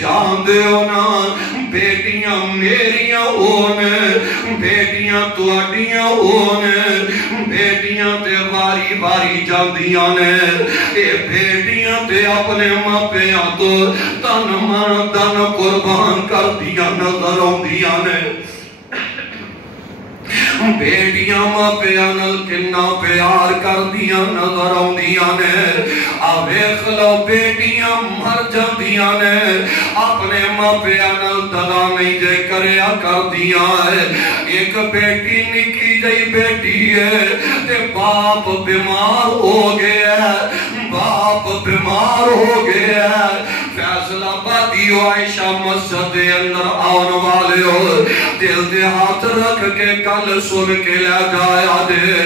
جان دے ہونا بیٹیاں میریاں ہونے بیٹیاں تواڈیاں ہونے بیٹیاں تے واری واری جاندیاں نے اے بیٹیاں تے اپنے ماپیاں تو تن من دن قربان کر دیا نظر آندیاں نے بیٹیاں ماپیاں نال کنا پیار کر دیا نظر آندیاں نے ویکھ لو بیٹیاں مر جاندیاں نے اپنے ماپیاں نال دغا نہیں جے کریا کر دیا ہے ایک بیٹی نکی جئی بیٹی ہے تے باپ بیمار ہو گیا ہے باپ بیمار ہو گیا ہے فیصلہ آبادی عائشہ مسجد دے اندر آن والے ہو دل دے ہاتھ رکھ کے کل سن کے لے جایا دے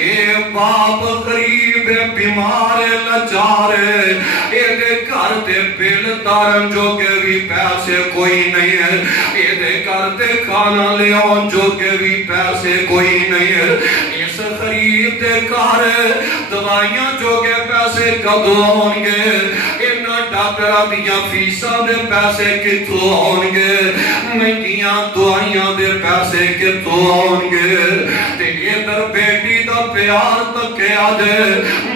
اے باپ غریب بیمار لاچار اے دے گھر تے بل تارن جو کہ بھی پیسے کوئی نہیں ہے اے دے گھر تے کھانا لے آن جو کہ بھی پیسے کوئی نہیں ہے اس غریب دے گھر دوائیاں جو کہ پیسے کدو ہوں گے ڈاکٹرہ دیاں فیسہ دے پیسے کتوں ہوں گے مہنگیاں دوائیاں دے پیسے کتوں ہوں گے تے ادھر بیٹی دا پیار تکے آدے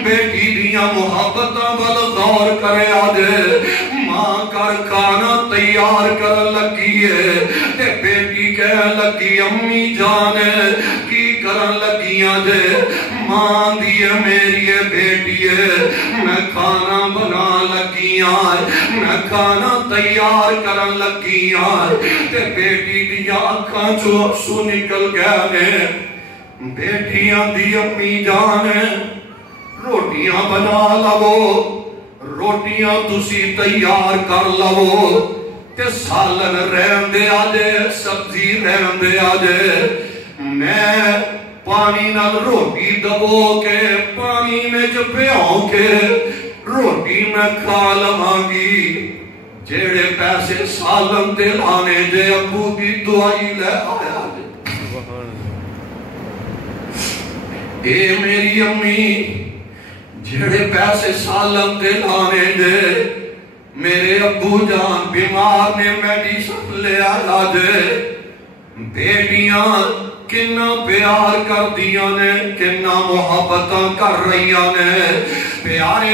بیٹی دیاں محبتاں ول غور کرے آدے ماں کر کھانا تیار کر لگی ہے تے بیٹی کہہ لگی امی جانے کی کرن لگیاں دے ماں دیئے میری بیٹی ہے میں کھانا بنا لگیاں میں کھانا تیار کرن لگیاں تے بیٹی دیا اکھاں چو افسو نکل گیا نے بیٹیاں دی امی جانے روٹیاں بنا لو روٹیاں تسی تیار کر لو تے سالن رہن دے آجے سبزی رہن دے آجے میں پانی نال روٹی دبو کے پانی میں جپیاؤں کے روٹی میں کھا لمانگی جیڑے پیسے سالن دے لانے دے ابو دی دعائی لے آیا اے میری امی جیڑے پیسے سالن دے لانے دے میرے ابو جان بیمار نے میڈیسن لے آیا دے بیٹیاں کنا پیار کر دیا نے کنا محبتاں کر رہی نے پیارے